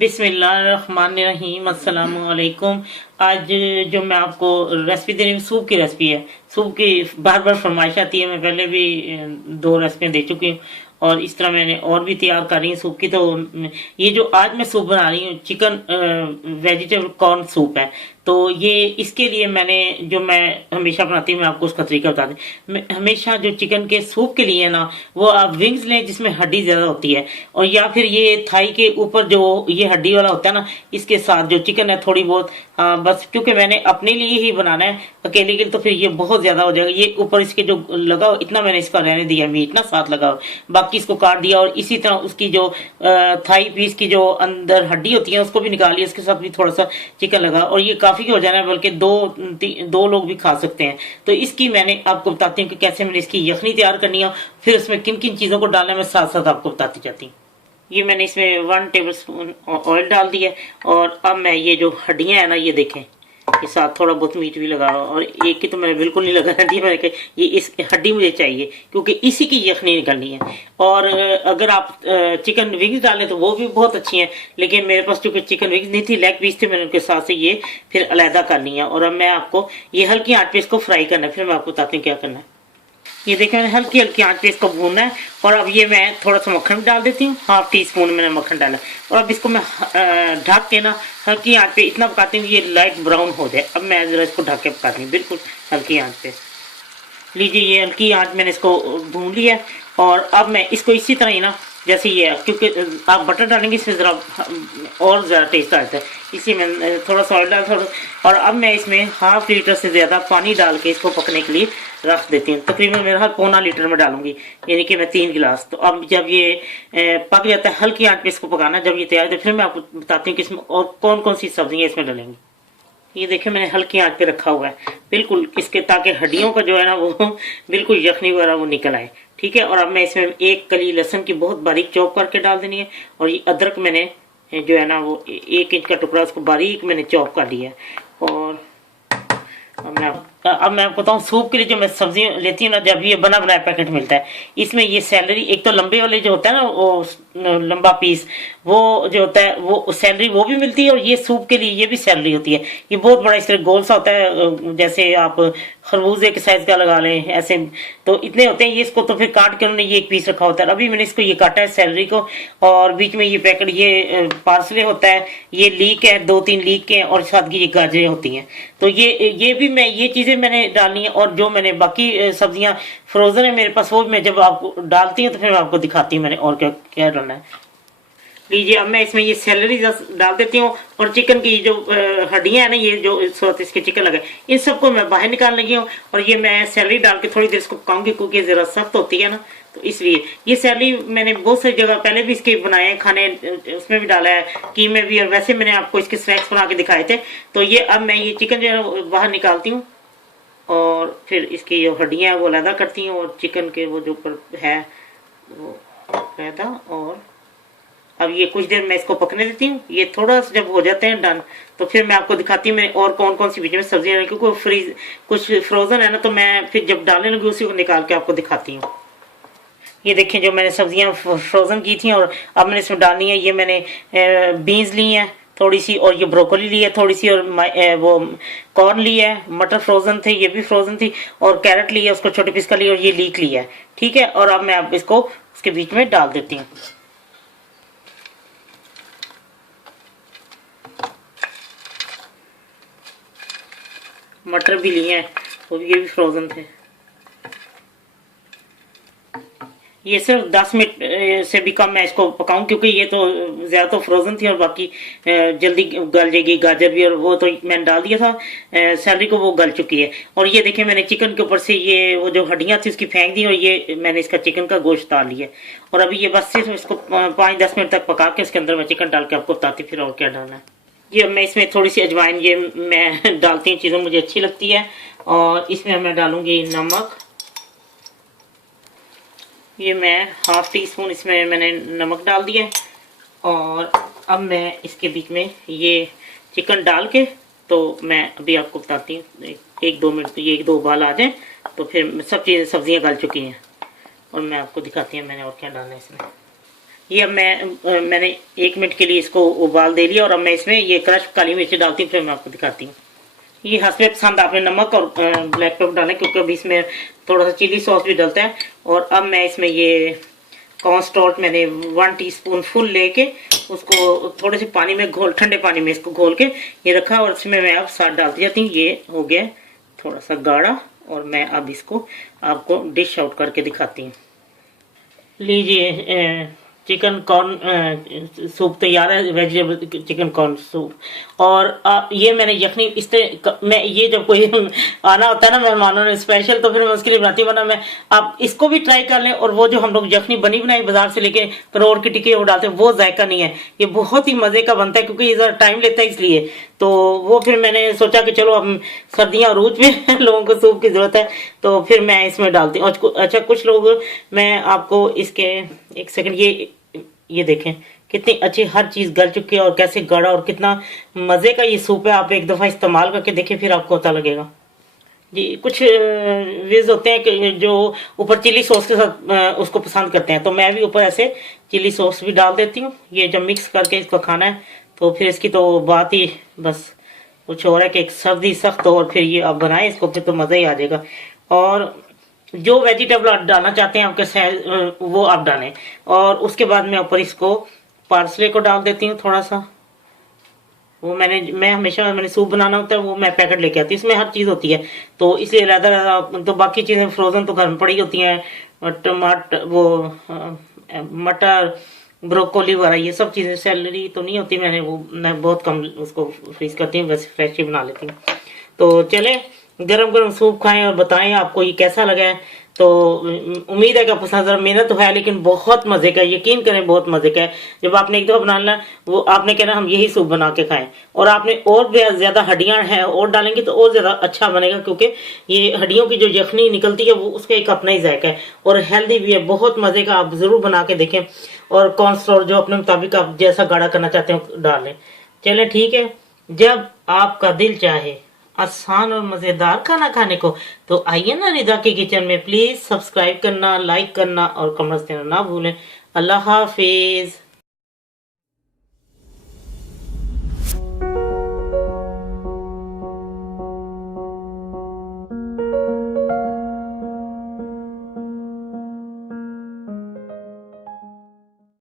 बिस्मिल्लाहिर्रहमानिर्रहीम अस्सलाम वालेकुम। आज जो मैं आपको रेसिपी दे रही हूँ सूप की रेसिपी है। सूप की बार बार फरमाइश आती है, मैं पहले भी दो रेसिपियाँ दे चुकी हूँ और इस तरह मैंने और भी तैयार कर रही हूँ सूप की। तो ये जो आज मैं सूप बना रही हूँ चिकन वेजिटेबल कॉर्न सूप है। तो ये इसके लिए मैंने जो मैं हमेशा बनाती हूँ मैं आपको उसका तरीका बता दें। मैं हमेशा जो चिकन के सूप के लिए ना वो आप विंग्स लें जिसमें हड्डी ज़्यादा होती है, और या फिर ये थाई के ऊपर जो ये हड्डी वाला होता है ना, इसके साथ जो चिकन है थोड़ी बहुत बस, क्योंकि मैंने अपने लिए ही बनाना है अकेले के लिए, तो फिर ये बहुत ज़्यादा हो जाएगा। ये ऊपर इसके जो लगा इतना मैंने इसका रहने दिया, मीट ना साथ लगा, बाकी इसको काट दिया। और इसी तरह उसकी जो थाई पीस की जो अंदर हड्डी होती है उसको भी निकाली, इसके साथ भी थोड़ा सा चिकन लगा, और ये काफ़ी हो जाना है, बल्कि दो लोग भी खा सकते हैं। तो इसकी मैंने आपको बताती हूँ कि कैसे मैंने इसकी यखनी तैयार करनी है, फिर उसमें किन किन चीज़ों को डालना है मैं साथ साथ आपको बताती जाती हूँ। ये मैंने इसमें 1 टेबल स्पून ऑयल डाल दिया, और अब मैं ये जो हड्डियाँ हैं ना ये देखें, ये साथ थोड़ा बहुत मीट भी लगा, और एक की तो मैंने बिल्कुल नहीं लगा दी, मैंने कहा ये इस हड्डी मुझे चाहिए क्योंकि इसी की यखनी निकलनी है। और अगर आप चिकन विंग्स डालें तो वो भी बहुत अच्छी हैं, लेकिन मेरे पास चूंकि चिकन विंग्स नहीं थी, लेग पीस थे, मैंने उनके साथ से ये फिर अलहदा करनी है। और अब मैं आपको ये हल्की आंच पे इसको फ्राई करना है, फिर मैं आपको बताती हूँ क्या करना है। ये देखिए मैंने हल्की हल्की आंच पे इसको भूनना है, और अब ये मैं थोड़ा सा मक्खन भी डाल देती हूँ, 1/2 टी-स्पून मैंने मक्खन डाला, और अब इसको मैं ढक के ना हल्की आंच पे इतना पकाती हूँ ये लाइट ब्राउन हो जाए। अब मैं जरा इसको ढक के पकाती हूँ बिल्कुल हल्की आंच पे। लीजिए ये हल्की आंच मैंने इसको भून लिया है, और अब मैं इसको इसी तरह ही ना जैसे ये है, क्योंकि आप बटर डालेंगे इसमें ज़रा और ज़्यादा टेस्ट आता है, इसी में थोड़ा सा ऑयल डाल थोड़ा। और अब मैं इसमें 1/2 लीटर से ज़्यादा पानी डाल के इसको पकने के लिए रख देती हूँ। तकरीबन मेरा 1/4 लीटर में डालूंगी, यानी कि मैं 3 गिलास। तो अब जब ये पक जाता है हल्की आंच पे इसको पकाना, जब ये तैयार है फिर मैं आपको बताती हूँ कि इसमें और कौन कौन सी सब्जियाँ इसमें डालेंगी। ये देखिए मैंने हल्की आंच पे रखा हुआ है बिल्कुल, इसके ताकि हड्डियों का जो है ना वो बिल्कुल यखनी वगैरह वो निकल आए, ठीक है। और अब मैं इसमें 1 कली लहसुन की बहुत बारीक चॉप करके डाल देनी है, और ये अदरक मैंने जो है ना वो 1 इंच का टुकड़ा उसको बारीक मैंने चॉप कर लिया है। और अब मैं आपको बताऊँ सूप के लिए जो मैं सब्जी लेती हूँ ना, जब ये बना बनाया पैकेट मिलता है, इसमें ये सैलरी एक तो लंबे वाले जो होता है ना वो लंबा पीस वो जो होता है वो सैलरी वो भी मिलती है, और ये सूप के लिए ये भी सैलरी होती है। ये बहुत बड़ा इस तरह गोल सा होता है, जैसे आप खरबूजे के साइज का लगा लें ऐसे, तो इतने होते हैं ये। इसको तो फिर काट के उन्होंने ये 1 पीस रखा होता है। अभी मैंने इसको ये काटा है सैलरी को, और बीच में ये पैकेट ये पार्सले होता है, ये लीक है 2-3 लीक के, और साथ की ये गाजरें होती हैं। तो ये भी मैं ये चीज़ें मैंने डालनी है, और जो मैंने बाकी सब्जियां फ्रोजन है मेरे पास वो भी मैं जब आपको डालती हूँ तो फिर मैं आपको दिखाती हूँ मैंने और क्या क्या डालना है। लीजिए अब मैं इसमें ये सैलरी डाल देती हूँ, और चिकन की जो हड्डियां हैं ना ये जो इसके चिकन लगे इन सबको मैं बाहर निकाल लगी हूँ, और ये मैं सैलरी डाल के थोड़ी देर इसको पकाऊंगी क्योंकि ज़रा सख्त होती है ना, तो इसलिए ये सैलरी मैंने बहुत सारी जगह पहले भी इसके बनाए हैं खाने, उसमें भी डाला है कीमे भी, और वैसे मैंने आपको इसके स्नैक्स बना के दिखाए थे। तो ये अब मैं ये चिकन जो है बाहर निकालती हूँ, और फिर इसकी जो हड्डियाँ हैं वो अलहदा करती हूँ, और चिकन के वो जो ऊपर है वो अलहदा। और अब ये कुछ देर मैं इसको पकने देती हूँ, ये थोड़ा सा जब हो जाते हैं डन तो फिर मैं आपको दिखाती हूँ मैं और कौन कौन सी बीच में सब्जियाँ, क्योंकि फ्रीज कुछ फ्रोजन है ना, तो मैं फिर जब डालने लगी उसी को निकाल के आपको दिखाती हूँ। ये देखें जो मैंने सब्जियाँ फ्रोजन की थी और अब मैंने इसमें डालनी है। ये मैंने बीन्स ली हैं थोड़ी सी, और ये ब्रोकली ली है थोड़ी सी, और वो कॉर्न ली है, मटर फ्रोजन थे ये भी फ्रोजन थी, और कैरेट ली है उसको छोटे पीस का लिया, और ये लीक लिया है, ठीक है। और अब मैं अब इसको उसके बीच में डाल देती हूँ। मटर भी लिए हैं और ये भी फ्रोजन थे। ये सिर्फ 10 मिनट से भी कम मैं इसको पकाऊं, क्योंकि ये तो ज़्यादा तो फ्रोजन थी और बाकी जल्दी गल जाएगी। गाजर भी और वो तो मैंने डाल दिया था, सैलरी को वो गल चुकी है। और ये देखिए मैंने चिकन के ऊपर से ये वो जो हड्डियाँ थी उसकी फेंक दी, और ये मैंने इसका चिकन का गोश्त डाल लिया। और अभी ये बस सिर्फ इसको 5-10 मिनट तक पका के उसके अंदर मैं चिकन डाल के आपको बताती फिर और क्या डालना है। ये मैं इसमें थोड़ी सी अजवाइन ये मैं डालती हूँ, चीज़ें मुझे अच्छी लगती है। और इसमें मैं डालूँगी नमक, ये मैं 1/2 टी-स्पून इसमें मैंने नमक डाल दिया। और अब मैं इसके बीच में ये चिकन डाल के तो मैं अभी आपको बताती हूँ 1-2 मिनट, तो ये 1-2 उबाल आ जाए तो फिर सब चीज़ें सब्जियाँ गल चुकी हैं, और मैं आपको दिखाती हूँ मैंने और क्या डालना है इसमें। ये अब मैंने 1 मिनट के लिए इसको उबाल दे लिया और अब मैं इसमें ये क्रश काली मिर्च डालती हूँ, फिर मैं आपको दिखाती हूँ। ये हंसपे पसंद आपने नमक और ब्लैक पेपर डालें, क्योंकि अभी इसमें थोड़ा सा चिली सॉस भी डलता है। और अब मैं इसमें ये कॉर्न स्टार्च मैंने 1 टीस्पून फुल लेके उसको थोड़े से पानी में ठंडे पानी में इसको घोल के ये रखा, और इसमें मैं अब साथ डालती जाती हूँ। ये हो गया थोड़ा सा गाढ़ा, और मैं अब इसको आपको डिश आउट करके दिखाती हूँ। लीजिए चिकन कॉर्न सूप तैयार है, वेजिटेबल चिकन कॉर्न सूप। और ये मैंने यखनी मैं ये जब कोई आना होता है ना मेहमानों ने स्पेशल, तो फिर मैं उसके लिए बनाती हूँ। मैं आप इसको भी ट्राई कर लें। और वो जो हम लोग यखनी बनी बनाई बाजार से लेके परोड़ की टिक्की वो डालते हैं, वो जायका नहीं है। ये बहुत ही मजे का बनता है, क्योंकि ये जरा टाइम लेता है इसलिए। तो वो फिर मैंने सोचा कि चलो अब सर्दियाँ अरूज में लोगों को सूप की जरूरत है, तो फिर मैं इसमें डालती हूँ। अच्छा, कुछ लोग, मैं आपको इसके 1 सेकंड, ये देखें कितनी अच्छी हर चीज गल चुकी है और कैसे गाढ़ा और कितना मजे का ये सूप है। आप एक दफा इस्तेमाल करके देखें, फिर आपको पता लगेगा। जी, कुछ वेज होते हैं कि जो ऊपर चिली सॉस के साथ उसको पसंद करते हैं, तो मैं भी ऊपर ऐसे चिली सॉस भी डाल देती हूँ। ये जब मिक्स करके इसको खाना है तो फिर इसकी तो बात ही बस कुछ और है कि एक सर्दी सख्त हो, और फिर ये आप बनाएं इसको, फिर तो मजा ही आ जाएगा। और जो वेजिटेबल आप डालना चाहते हैं आपके साइज वो आप डालें। और उसके बाद मैं ऊपर इसको पार्सले को डाल देती हूँ थोड़ा सा। वो मैं हमेशा मैंने सूप बनाना होता है वो मैं पैकेट लेके आती हूँ, इसमें हर चीज़ होती है, तो इसलिए ज़्यादा तो बाकी चीज़ें फ्रोजन तो घर में पड़ी होती हैं। टमाटर, वो मटर, ब्रोकोली वगैरह ये सब चीज़ें, सैलरी तो नहीं होती, मैं बहुत कम उसको फ्रीज करती हूँ, वैसे फ्रेश ही बना लेती हूँ। तो चले गरम गरम सूप खाएं और बताएं आपको ये कैसा लगा है। तो उम्मीद है कि आपको पसंद, मेहनत तो है लेकिन बहुत मजे का, यकीन करें बहुत मजे का है। जब आपने एक दफा बनाना वो आपने कहना हम यही सूप बना के खाएं। और आपने और भी ज्यादा हड्डियां हैं और डालेंगे तो और ज्यादा अच्छा बनेगा, क्योंकि ये हड्डियों की जो यखनी निकलती है वो उसका एक अपना ही जायका है और हेल्दी भी है, बहुत मजे का। आप जरूर बना के देखें। और कॉर्नफ्लोर जो अपने मुताबिक आप जैसा गाढ़ा करना चाहते हो डाल लें। चले ठीक है, जब आपका दिल चाहे आसान और मजेदार खाना खाने को, तो आइए ना रिदा के किचन में। प्लीज सब्सक्राइब करना, लाइक करना और कमेंट्स देना ना भूलें। अल्लाह हाफिज।